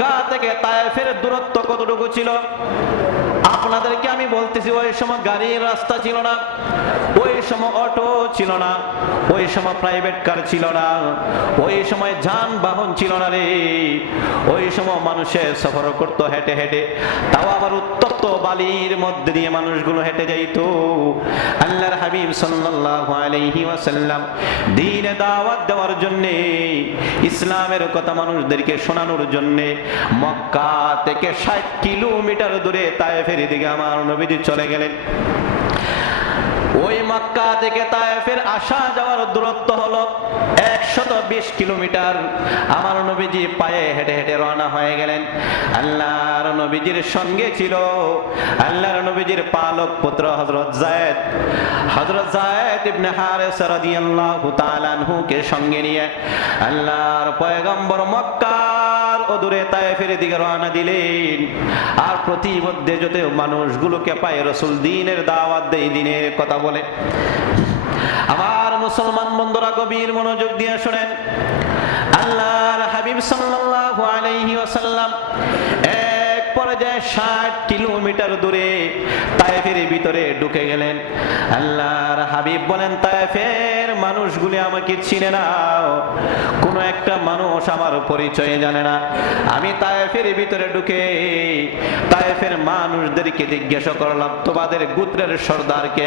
মক্কা থেকে তায়েফের দূরত্ব কতটুকু ছিল? আপনাদেরকে আমি বলতেছি, ওই সময় গাড়ির রাস্তা ছিল না, ওই সময় অটো ছিল না, ওই সময় প্রাইভেট কার ছিল না, ওই সময় যানবাহন ছিল না রে। ওই সময় মানুষের সফর করতো হেঁটে হেঁটে, তাও আবার উত্তপ্ত বালির মধ্যে দিয়ে মানুষগুলো হেঁটে যাইতো। আল্লাহর হাবিব সাল্লাল্লাহু আলাইহি ওয়াসাল্লাম দ্বীনে দাওয়াত দেওয়ার জন্য, ইসলামের কথা মানুষদেরকে শোনানোর জন্য মক্কা থেকে ষাট কিলোমিটার দূরে তায়েফের দিকে আমার নবীজি চলে গেলেন। ওই মক্কা থেকে তায়েফের আসা যাওয়ার দূরত্ব হলো একশত বিশ কিলোমিটার। আমার নবীজি পায়ে হেঁটে হেঁটে রওনা হয়ে গেলেন। আল্লাহর নবীজির সঙ্গে ছিল আল্লাহর নবীজির পালক পুত্র হযরত জায়েদ হযরত জায়েদ ইবনে হারিস রাদিয়াল্লাহু সঙ্গে নিয়ে আল্লাহর পয়গম্বর মক্কার অদূরে তায়েফের দিকে রওনা দিলেন? আর প্রতিমধ্যে যত মানুষগুলোকে পায় রসুল দিনের দাওয়াত দেয়, দিনের কথা বলে। আমার মুসলমান বন্ধুরা, গভীর মনোযোগ দিয়ে শোনেন। আল্লাহ হাবিব সাল্লাল্লাহু আলাইহি ওয়াসাল্লাম ষাট কিলোমিটার দূরে তায়েফের ভিতরে ঢুকে গেলেন। আল্লাহর হাবিব বলেন, তায়েফের মানুষগুলি আমাকে চিনে নাও। কোন একটা মানুষ আমার পরিচয় জানে না। আমি তায়েফের ভিতরে ঢুকে তায়েফের মানুষদেরকে জিজ্ঞাসা করলাম, তোমাদের গোত্রের সর্দারকে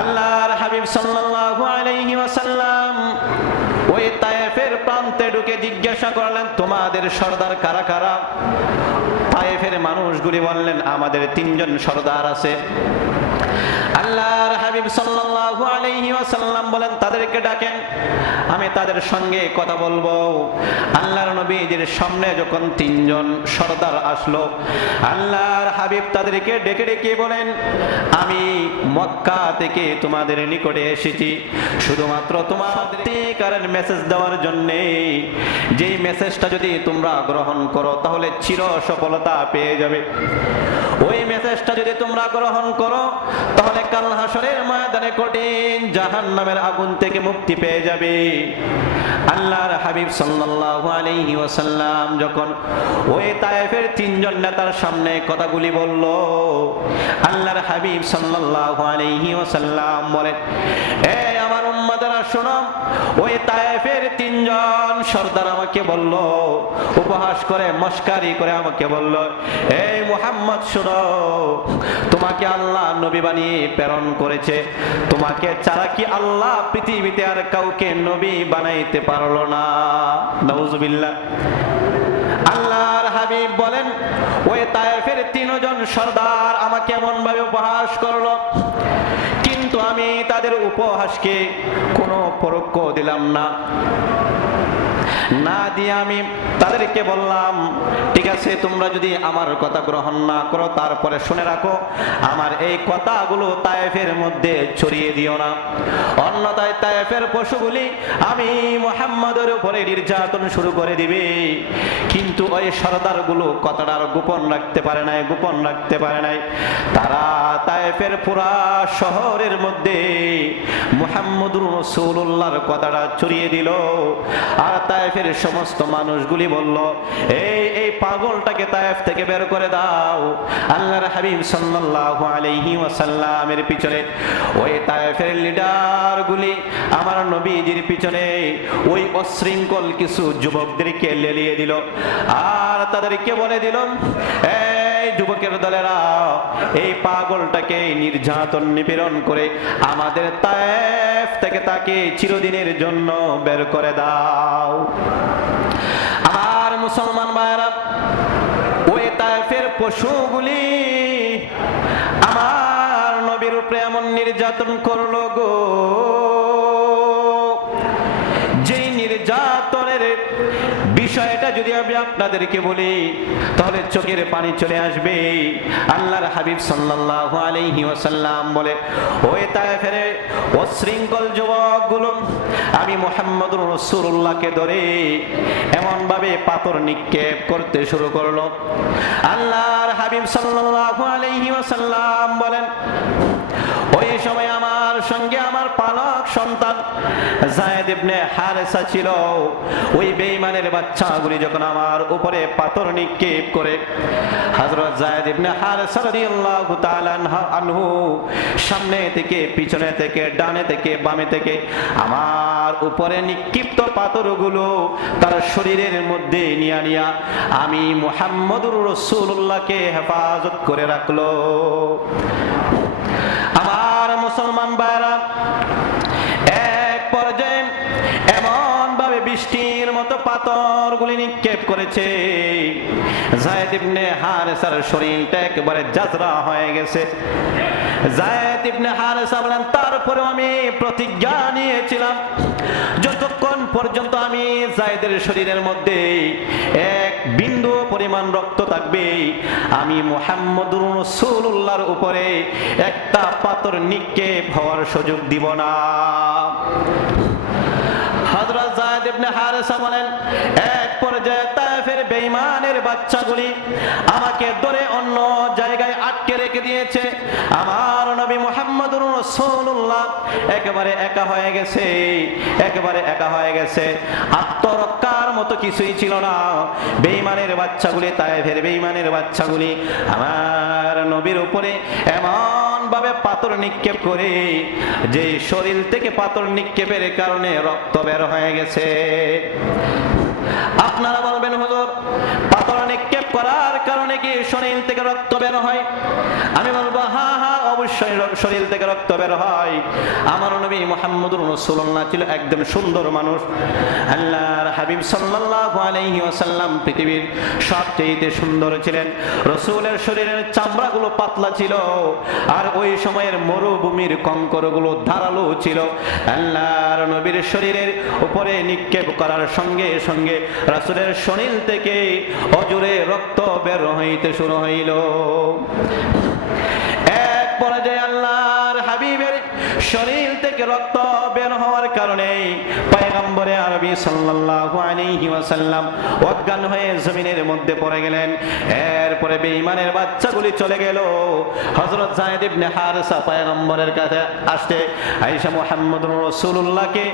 আল্লাহর হাবিব সাল্লাল্লাহু আলাইহি ওয়াসাল্লাম ওই তায়েফের প্রান্তে ঢুকে জিজ্ঞাসা করলেন তোমাদের সর্দার কারা কারা? তায়েফের মানুষগুলি বললেন আমাদের তিনজন সর্দার আছে। আল্লাহর হাবিব সাল্লাল্লাহু আলাইহি ওয়াসাল্লাম বলেন, তাদেরকে ডাকেন। আমি তাদের সঙ্গে কথা বলব। আল্লাহর নবীজির সামনে যখন তিনজন সর্দার আসলো, আল্লাহর হাবিব তাদেরকে ডেকে ডেকে বলেন, আমি মক্কা থেকে তোমাদের নিকটে এসেছি। শুধুমাত্র তোমাদের মেসেজ দেওয়ার জন্য যেই মেসেজটা যদি তোমরা গ্রহণ করো, তাহলে চির সফলতা পেয়ে যাবে। ওই মেসেজটা যদি তোমরা গ্রহণ করো, তাহলে কাল হাসরের ময়দানে কঠিন জাহান নামের আগুন থেকে মুক্তি পেয়ে যাবে। আল্লাহর হাবিব সাল্লাল্লাহু আলাইহি ওয়াসাল্লাম যখন ওই তায়েফের তিনজন নেতার সামনে কথাগুলি বলল, আল্লাহর হাবিব সাল্লাল্লাহু আলাইহি ওয়াসাল্লাম বলেন, এ শোনো ওই তায়েফের তিনজন সর্দার আমাকে বলল, উপহাস করে, মস্কারি করে আমাকে বলল, এই মুহাম্মদ, শোনো, তোমাকে আল্লাহ নবী বানিয়ে প্রেরণ করেছে। তোমাকে ছাড়া কি আল্লাহ পৃথিবীতে আর কাউকে নবী বানাইতে পারল না? নাউজুবিল্লাহ। আল্লাহর হাবিব বলেন, ওই তায়েফের তিনজন সর্দার আমাকে এমন ভাবে উপহাস করল আমি তাদের উপহাসকে কোনো পরোক্ষ দিলাম না। না দিয়ে আমি তাদেরকে বললাম, ঠিক আছে, তোমরা যদি আমার কথা গ্রহণ না করো, তারপরে শুনে রাখো, আমার এই কথাগুলো তায়েফের মধ্যে ছড়িয়ে দিও না। অন্যথায় তায়েফের পশুগুলি আমি মোহাম্মদের উপরে নির্যাতন শুরু করে দিবে। কিন্তু ওই সর্দারগুলো কথাটা আর গোপন রাখতে পারে নাই, গোপন রাখতে পারে নাই। তারা তায়েফের পুরা শহরের মধ্যে মুহাম্মদুর রসুল্লাহর কথাটা ছড়িয়ে দিল। আর তায়েফের সমস্ত মানুষগুলি বলল, এই এই পাগলটাকে তায়েফ থেকে বের করে দাও। আল্লাহর হাবিব সাল্লাল্লাহু আলাইহি ওয়াসাল্লামের পিছনে, ওই তায়েফের লিডারগুলি আমার নবীজির পিছনে ওই অশৃঙ্খল কিছু যুবকদেরকে লেলিয়ে দিল। আর তাদেরকে বলে দিল এই যুবকের দলেরা, এই পাগলটাকে নির্যাতন নিপীড়ন করে আমাদের তায়েফ থেকে তাকে চিরদিনের জন্য বের করে দাও। আমার মুসলমান ভাইরা ওই তায়েফের পশুগুলি আমার নবীর উপরে এমন নির্যাতন করল গো। বিষয়টা যদি আমি আপনাদেরকে বলি, তাহলে চোখের পানি চলে আসবে। আল্লাহর হাবিব সাল্লাল্লাহু আলাইহি ওয়াসাল্লাম বলে, ওই তায়েফের অশৃঙ্খল যুবকগুলো, আমি মুহাম্মদুর রাসূলুল্লাহকে ধরে এমন ভাবে পাথর নিক্ষেপ করতে শুরু করল। আল্লাহর হাবিব সাল্লাল্লাহু আলাইহি ওয়াসাল্লাম বলেন ওই সময় আমার সঙ্গে আমার পালক সন্তান জায়েদ ইবনে হারেসা ছিল। ওই বেঈমানের বাচ্চাগুলি যখন আমার উপরে পাথর নিক্ষেপ করে, হযরত জায়েদ ইবনে হারেসা রাদিয়াল্লাহু তাআলা আনহু সামনে থেকে, পিছনে থেকে, ডানে থেকে, বামে থেকে আমার উপরে নিক্ষিপ্ত পাথরগুলো তার শরীরের মধ্যে নিয়া নিয়া আমি মুহাম্মদুর রাসূলুল্লাহকে হেফাজত করে রাখল। মুসলমান ভাইরা এক পর্যায়ে এমন ভাবে বৃষ্টির মতো পাথরগুলি নিক্ষেপ করেছে। জায়েদ ইবনে হারেসার শরীরটা একেবারে জাজরা হয়ে গেছে। জায়েদ ইবনে হারেসা বলেন তারপরে আমি প্রতিজ্ঞা নিয়েছিলাম। যতক্ষণ পর্যন্ত আমি জায়েদের শরীরের মধ্যে এক বিন্দু পরিমাণ রক্ত থাকবে, আমি মোহাম্মদুর রসুল্লাহর উপরে একটা পাথর নিক্ষেপ হওয়ার সুযোগ দিব না। হযরত যায়েদ ইবনে হারেসা বলেন, এক পর্যায়ে বেঈমানের বাচ্চাগুলি আমাকে ধরে অন্য জায়গায় আটকে রেখে দিয়েছে। আমার নবী মুহাম্মদুর রাসূলুল্লাহ একেবারে একা হয়ে গেছে, একেবারে একা হয়ে গেছে। আত্মরক্ষার মতো কিছুই ছিল না। বেঈমানের বাচ্চাগুলি, তায়েফের বেঈমানের বাচ্চাগুলি আমার নবীর উপরে এমন ভাবে পাথর নিক্ষেপ করে, যে শরীর থেকে পাথর নিক্ষেপের কারণে রক্ত বের হয়ে গেছে। আপনারা বলবেন হুজুর করার কারণে কি শরীর থেকে রক্ত বের হয়? আমি বলব, হা হা, অবশ্যই শরীর থেকে রক্ত বের হয়। আমার নবী মোহাম্মদুর রসুল্লাহ ছিল একদম সুন্দর মানুষ। আল্লাহর হাবিব সাল্লাল্লাহু আলাইহি ওয়াসাল্লাম পৃথিবীর সবচেয়ে সুন্দর ছিলেন। রসুলের শরীরের চামড়াগুলো পাতলা ছিল, আর ওই সময়ের মরুভূমির কঙ্করগুলো ধারালো ছিল। আল্লাহর নবীর শরীরের উপরে নিক্ষেপ করার সঙ্গে সঙ্গে রাসূলের শরীর থেকে অজুরে রক্ত বের হইতে শুরু হইল। এক পর্যায়ে আল্লাহ শরীর থেকে রক্ত বের হওয়ার কারণে পয়গম্বরে আরবি সাল্লাল্লাহু আলাইহি ওয়াসাল্লাম অজ্ঞান হয়ে জমিনের মধ্যে পড়ে গেলেন। এরপরে বেঈমানের বাচ্চাগুলি চলে গেল। হযরত যায়েদ ইবনে হারেসা পয়গম্বরের কাছে আসতে আয়েশা মুহাম্মদুর রাসূলুল্লাহকে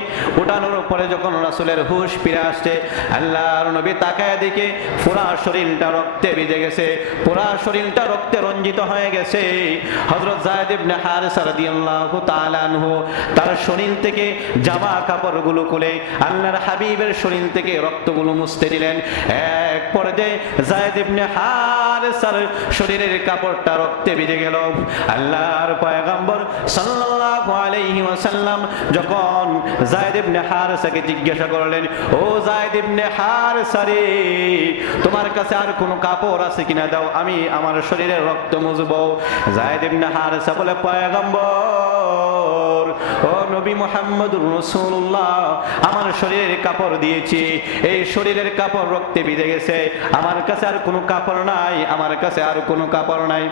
উঠানোর পরে যখন রাসূলের হুঁশ ফিরে আসছে, আল্লাহর নবী তাকায় দেখে পুরা শরীরটা রক্তে ভিজে গেছে, পুরা শরীরটা রক্তে রঞ্জিত হয়ে গেছে। হযরত যায়েদ ইবনে হারেসা রাদিয়াল্লাহু তাআলা আনহু, তার শরীর থেকে জামা কাপড়গুলো খুলে আল্লাহর হাবিবের শরীর থেকে রক্তগুলো মুছতে দিলেন। এক পর্যায়ে যায়েদ ইবনে হারেসার শরীরের কাপড়টা রক্তে ভিজে গেল। আল্লাহর পয়গম্বর সাল্লাল্লাহু আলাইহি ওয়াসাল্লাম যখন যায়েদ ইবনে হারেসাকে জিজ্ঞাসা করলেন, ও যায়েদ ইবনে হারেসা রে তোমার কাছে আর কোনো কাপড় আছে কিনা? দাও, আমি আমার শরীরের রক্ত মুছবো। যায়েদ ইবনে হারেসা বলে, পয়গম্বর ও নবী রাসূলুল্লাহ, আমার শরীরের কাপড় দিয়েছি। এই শরীরের কাপড় রক্তে গেছে। আমার কাছে আর কোনো কাপড় নাই, আমার কাছে আর কোনো কাপড় নাই।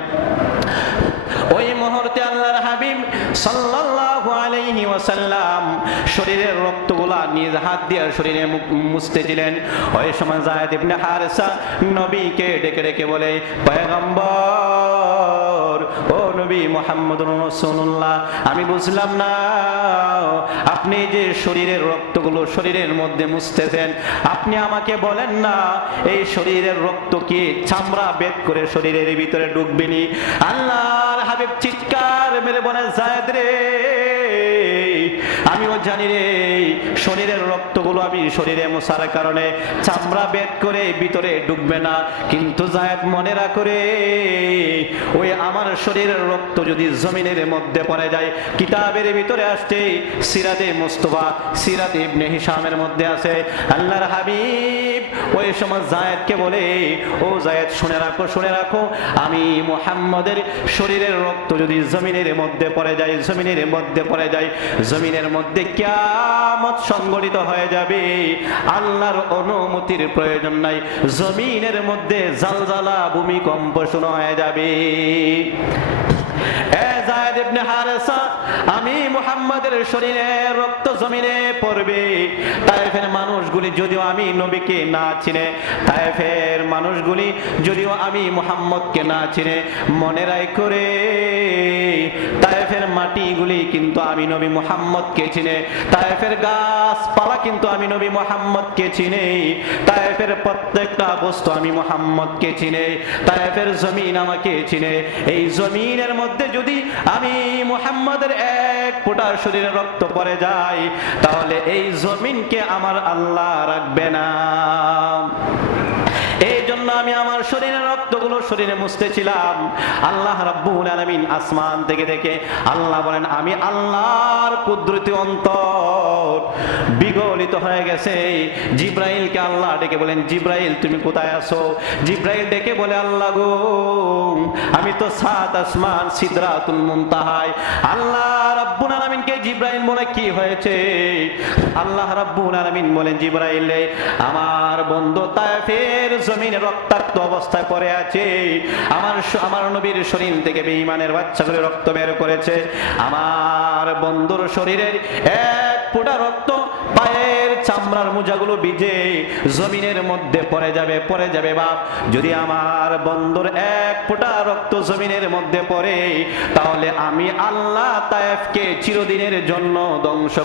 ওই মুহূর্তে আল্লাহর হাবিব সাল্লাল্লাহু আলাইহি ওয়াসাল্লাম শরীরের রক্তগুলা নিজ হাত দিয়ে শরীরে মু- মুছতে দিলেন। ওই সময় যায়েদ ইবনে হারেসা নবীকে ডেকে ডেকে বলে, পয়গম্বর, ও নবী মুহাম্মদুর রাসূলুল্লাহ। আমি বুঝলাম না, আপনি যে শরীরের রক্তগুলো শরীরের মধ্যে মুছতেছেন, আপনি আমাকে বলেন না, এই শরীরের রক্ত কি চামড়া বেদ করে শরীরের ভিতরে ঢুকবেনি আল্লাহর হাবিব চিৎকার মেরে বলে জায়েদ রে, আমিও জানি রে শরীরের রক্তগুলো আমি শরীরে মোছার কারণে চামড়া বেদ করে ভিতরে ঢুকবে না। কিন্তু জায়েদ মনে রাখো রে ওই আমার শরীরের রক্ত যদি জমিনের মধ্যে পড়ে যায়, কিতাবের ভিতরে আসছে, সিরাতে মুস্তফা, সিরাত ইবনে হিশামের মধ্যে আছে। আল্লাহর হাবিব ওই সময় জায়েদকে বলে, ও জায়েদ, শুনে রাখো শুনে রাখো, আমি মুহাম্মদের শরীরের রক্ত যদি জমিনের মধ্যে পড়ে যায়, জমিনের মধ্যে পড়ে যায়, জমিনের মধ্যে কিয়ামত সংগঠিত হয়ে যাবে। আল্লাহর অনুমতির প্রয়োজন নাই। জমিনের মধ্যে জালজালা ভূমিকম্প শুরু হয়ে যাবে। আমি মুহাম্মাদের শরীরে রক্ত জমিনে পড়বে। মানুষগুলি যদিও আমি নবীকে না চিনে মানুষগুলি যদিও আমি মুহাম্মদকে না চিনে, মনে রাই করে মাটিগুলি কিন্তু আমি নবী মুহাম্মদকে চিনে, তাইফের গাছপালা কিন্তু আমি নবী মুহাম্মদকে চিনে, তাইফের প্রত্যেকটা বস্তু আমি মুহাম্মদকে চিনে, তাইফের জমিন আমাকে চিনে। এই জমিনের মধ্যে যদি আমি মোহাম্মদের এক ফোটার শরীরে রক্ত পড়ে যাই, তাহলে এই জমিনকে আমার আল্লাহ রাখবে না। এই জন্য আমি আমার শরীরে রক্তগুলো শরীরে মুছতেছিলাম। আল্লাহ রাব্বুল আলামিন আসমান থেকে দেখে আল্লাহ বলেন, আমি আল্লাহর কুদরতি অন্তর বিগলিত হয়ে গেছে। জিব্রাইলকে আল্লাহ ডেকে বলেন, জিব্রাইল, তুমি কোথায় আছো? জিব্রাইল ডেকে বলে, আল্লাহ গো, আমি তো সাত আসমান, সিদরাতুল মুনতাহায়। আল্লাহ রাব্বুল আলামিনকে জিব্রাইল বলে, কি হয়েছে? আল্লাহ রাব্বুল আলামিন বলেন, জিব্রাইল, আমার বন্ধু তায়েফের জমিনে রক্তাক্ত অবস্থায় পড়ে আছে। আমার আমার নবীর শরীর থেকে বেঈমানের রক্ত বের করেছে। আমার বন্ধুর শরীরের এক ফোঁটা রক্ত পায়ের চামড়ার মোজাগুলো জমিনের মধ্যে পড়ে যাবে পড়ে যাবে বাপ। যদি আমার বন্ধুর এক ফোঁটা রক্ত জমিনের মধ্যে পড়ে, তাহলে আমি আল্লাহ তায়েফকে চিরদিনের জন্য ধ্বংস